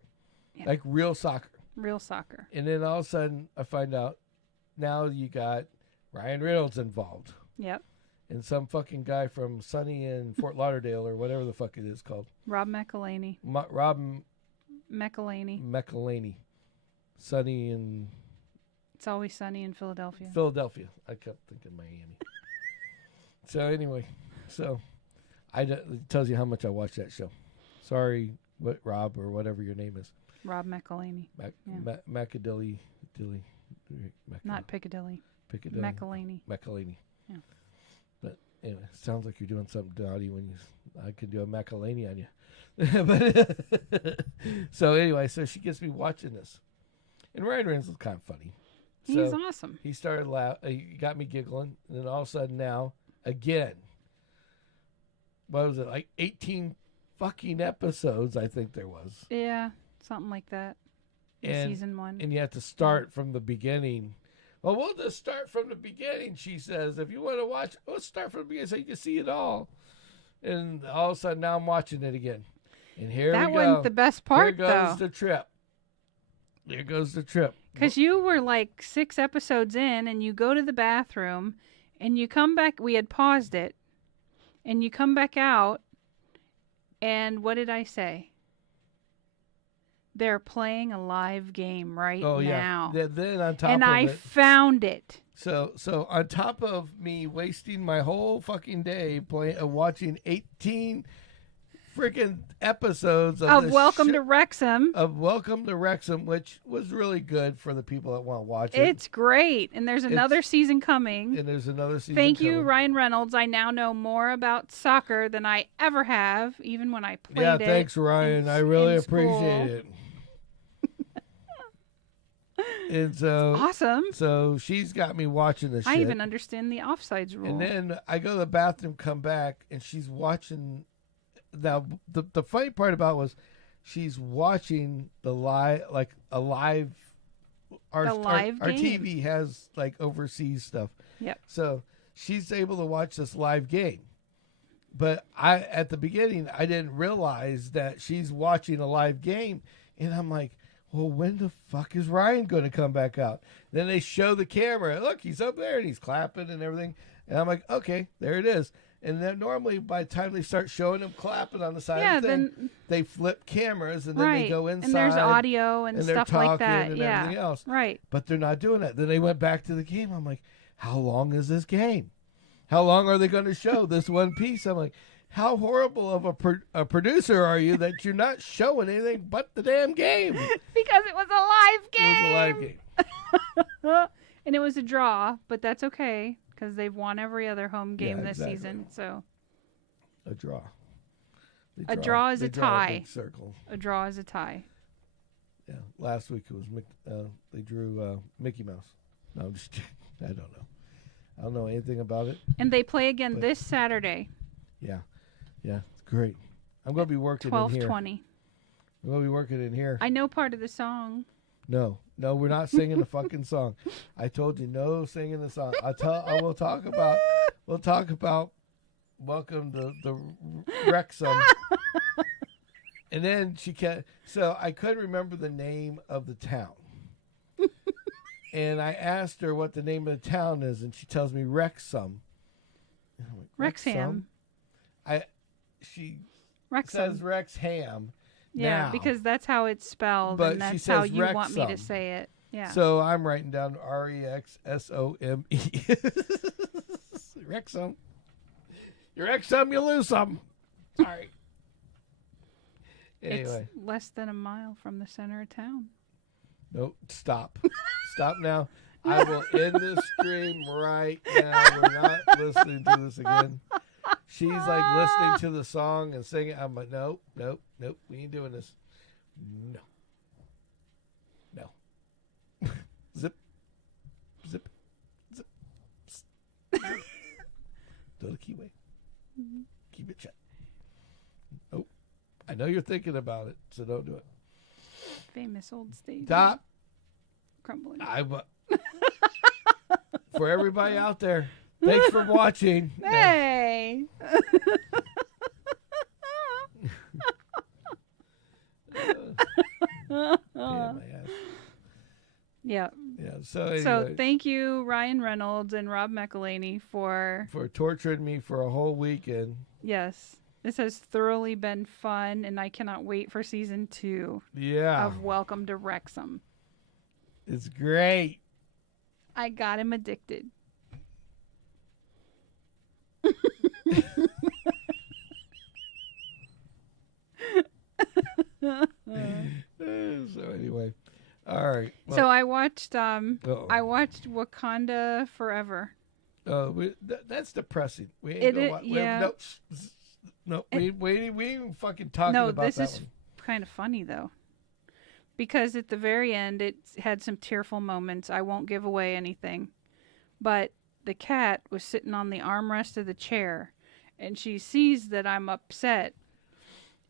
Yeah. Like real soccer. Real soccer. And then all of a sudden, I find out now you got Ryan Reynolds involved. Yep. And some fucking guy from Sunny in Fort Lauderdale or whatever the fuck it is called. Rob McElhaney. Rob McElhaney. Sunny in... It's Always Sunny in Philadelphia. Philadelphia. I kept thinking Miami. So anyway, it tells you how much I watch that show. Sorry, Rob or whatever your name is. Rob McElhaney. Macadilly. Not Piccadilly. Piccadilly. McElhaney. Yeah. But anyway, sounds like you're doing something naughty when I could do a Macalani on you. But so anyway, so she gets me watching this, and Ryan Reynolds is kind of funny. He's awesome. He started he got me giggling, and then all of a sudden now again, what was it, like 18 fucking episodes? I think there was. Yeah, something like that. Season 1, and you have to start from the beginning. Well, we'll just start from the beginning, she says. If you want to watch, let's start from the beginning so you can see it all. And all of a sudden, now I'm watching it again. And here we go. That wasn't the best part, though. Here goes the trip. Here goes the trip. Because you were like 6 episodes in, and you go to the bathroom, and you come back. We had paused it, and you come back out, and what did I say? They're playing a live game now. Then on top and of I it, found it. So on top of me wasting my whole fucking day watching 18 freaking episodes of Welcome to Wrexham. Of Welcome to Wrexham, which was really good for the people that want to watch it. It's great, and there's another season coming. And there's another season. Thank you, Ryan Reynolds. I now know more about soccer than I ever have, even when I played it. Yeah, thanks, Ryan. I really appreciate it. And so awesome. So she's got me watching this shit. I even understand the offsides rule. And then I go to the bathroom, come back, and she's watching. Now the funny part about it was she's watching the live, like a live. Our TV has like overseas stuff. Yep. So she's able to watch this live game. But at the beginning I didn't realize that she's watching a live game, and I'm like, well, when the fuck is Ryan going to come back out? Then they show the camera. Look, he's up there and he's clapping and everything. And I'm like, okay, there it is. And then normally by the time they start showing him clapping on the side of the thing, they flip cameras and then they go inside. And there's audio and stuff like that. And everything else. Right. But they're not doing that. Then they went back to the game. I'm like, how long is this game? How long are they going to show this one piece? I'm like, how horrible of a producer are you that you're not showing anything but the damn game? Because it was a live game. It was a live game. And it was a draw, but that's okay because they've won every other home game this season. So a draw. A draw is a tie. A big circle. A draw is a tie. Yeah. Last week it was they drew Mickey Mouse. No, I'm just kidding. I don't know. I don't know anything about it. And they play again this Saturday. Yeah. Yeah, it's great. I'm going to be working in here. 12:20. I'm going to be working in here. I know part of the song. No, we're not singing the fucking song. I told you no singing the song. We'll talk about Welcome to the Wrexham. And then so I couldn't remember the name of the town. And I asked her what the name of the town is, and she tells me Wrexham. Like, Wrexham. She Wrexham. says Wrexham. Yeah, now, because that's how it's spelled, but and that's she says how you Wrexham. want me to say it. Yeah. So I'm writing down Rexsome. Wrexham. You Wrexham, you lose some. Sorry. Anyway. It's less than a mile from the center of town. Nope. Stop. Stop now. I will end this stream right now. We're not listening to this again. She's like listening to the song and singing. I'm like, nope. We ain't doing this. No. Zip. Do the keyway. Keep it shut. Nope. I know you're thinking about it, so don't do it. Famous old stage. Stop. Crumbling. For everybody out there, thanks for watching. Hey. Yeah. Yeah. So anyway, so thank you, Ryan Reynolds and Rob McElhaney, for torturing me for a whole weekend. Yes. This has thoroughly been fun, and I cannot wait for season 2 of Welcome to Wrexham. It's great. I got him addicted. So anyway, all right. Well, So I watched Wakanda Forever. that's depressing. We ain't It gonna is, wa- yeah. No, we ain't even fucking talking No, about this that is one. kind of funny though, because at the very end it had some tearful moments. I won't give away anything, but the cat was sitting on the armrest of the chair, and she sees that I'm upset,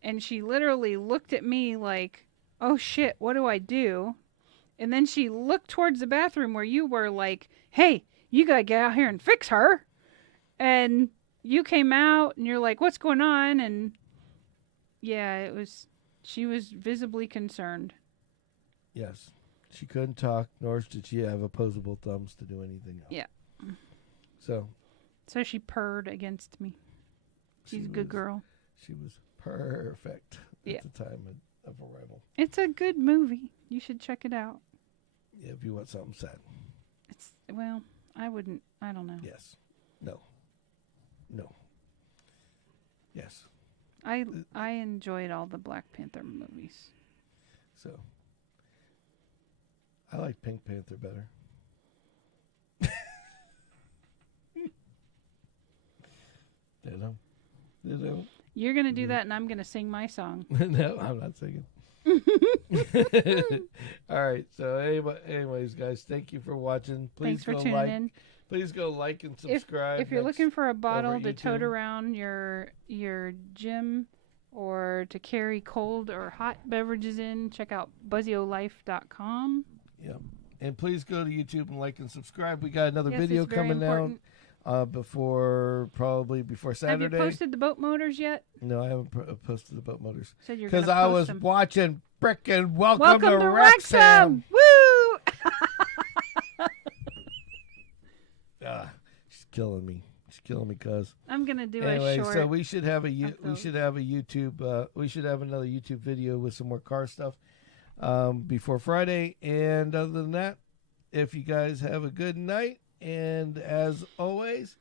and she literally looked at me like, "Oh shit, what do I do?" And then she looked towards the bathroom where you were like, "Hey, you gotta get out here and fix her." And you came out and you're like, "What's going on?" And yeah, she was visibly concerned. Yes, she couldn't talk, nor did she have opposable thumbs to do anything else. Yeah. So she purred against me. She's a good girl. She was perfect at the time of arrival. It's a good movie. You should check it out. Yeah, if you want something sad. I wouldn't. I don't know. Yes. No. Yes. I enjoyed all the Black Panther movies. So I like Pink Panther better. Ditto. You're gonna do that, and I'm gonna sing my song. No, I'm not singing. All right. So, anyways, guys, thank you for watching. Please Thanks for go tuning in. Please go like and subscribe. If you're looking for a bottle over to tote YouTube. around your gym or to carry cold or hot beverages in, check out buzziolife.com. Yep. And please go to YouTube and like and subscribe. We got another video it's very coming important. out before Saturday. Have you posted the boat motors yet? No, I haven't posted the boat motors. Said you're because gonna I post was them. watching frickin' Welcome to Wrexham. Woo! She's killing me. Cuz. I'm gonna do Anyway, a short. so we should have another YouTube video with some more car stuff before Friday. And other than that, if you guys have a good night, and as always,